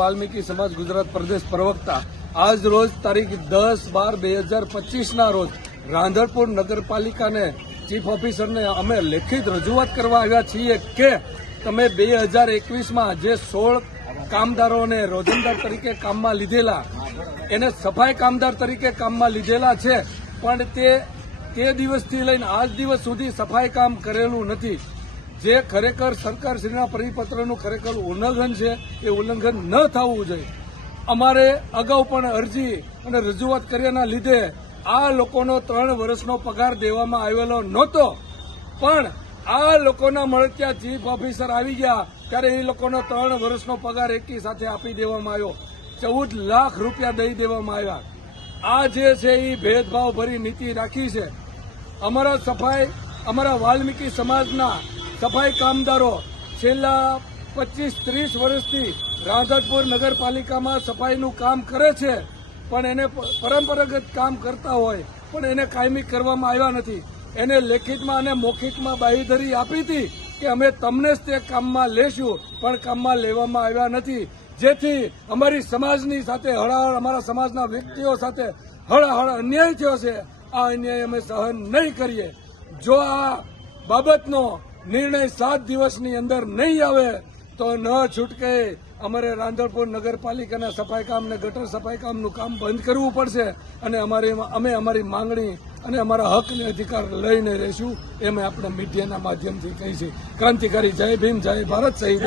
વાલ્મીકી સમાજ ગુજરાત પ્રદેશ પ્રવક્તા આજ રોજ તારીખ 10/12/2025 રોજ રાંધણપુર નગરપાલિકાને ચીફ ઓફિસરને અમે લેખિત રજૂઆત કરવા આવ્યા છીએ કે તમે 2021માં જે 16 કામદારોને રોજંદાર તરીકે કામમાં લીધેલા એને સફાઈ કામદાર તરીકે કામમાં લીધેલા છે, પણ તે દિવસથી લઈને આજ દિવસ સુધી સફાઈ કામ કરેલું નથી. જે ખરેખર સરકારશ્રીના પરિપત્રનું ખરેખર ઉલ્લંઘન છે, એ ઉલ્લંઘન ન થવું જોઈએ. અમારે અગાઉ પણ અરજી અને રજૂઆત કર્યાના લીધે આ લોકોનો 3 વર્ષનો પગાર દેવામાં આવેલો નહોતો, પણ આ લોકોના મળતિયા ચીફ ઓફિસર આવી ગયા ત્યારે એ લોકોનો 3 વર્ષનો પગાર એકી સાથે આપી દેવામાં આવ્યો. 14 લાખ રૂપિયા દઈ દેવામાં આવ્યા. આ જે છે એ ભેદભાવ ભરી નીતિ રાખી છે. અમારા વાલ્મીકી સમાજના સફાઈ કામદારો છેલ્લા 25-30 વર્ષથી રાંધણપુર નગરપાલિકામાં સફાઈનું કામ કરે છે, પણ એને પરંપરાગત કામ કરતા હોય પણ એને કાયમી કરવામાં આવ્યા નથી. એને લેખિતમાં અને મૌખિકમાં બાંહેધરી આપી હતી કે અમે તમને જ તે કામમાં લેશું, પણ કામમાં લેવામાં આવ્યા નથી. જેથી અમારી સમાજની સાથે હળાહળ અમારા સમાજના વ્યક્તિઓ સાથે હળાહળ અન્યાય થયો છે. આ અન્યાય અમે સહન નહીં કરીએ. જો આ બાબતનો નિર્ણય 7 દિવસની અંદર નહીં આવે તો ન છૂટકે અમારે રાંધણપુર નગરપાલિકાના સફાઈ કામ અને ગટર સફાઈ કામનું કામ બંધ કરવું પડશે અને અમે અમારી માંગણી અને અમારા હકને અધિકાર લઈને રહીશું. એમ આપણે મીડિયાના માધ્યમથી કહીશું. ક્રાંતિકારી જય ભીમ, જય ભારત, શહીદ.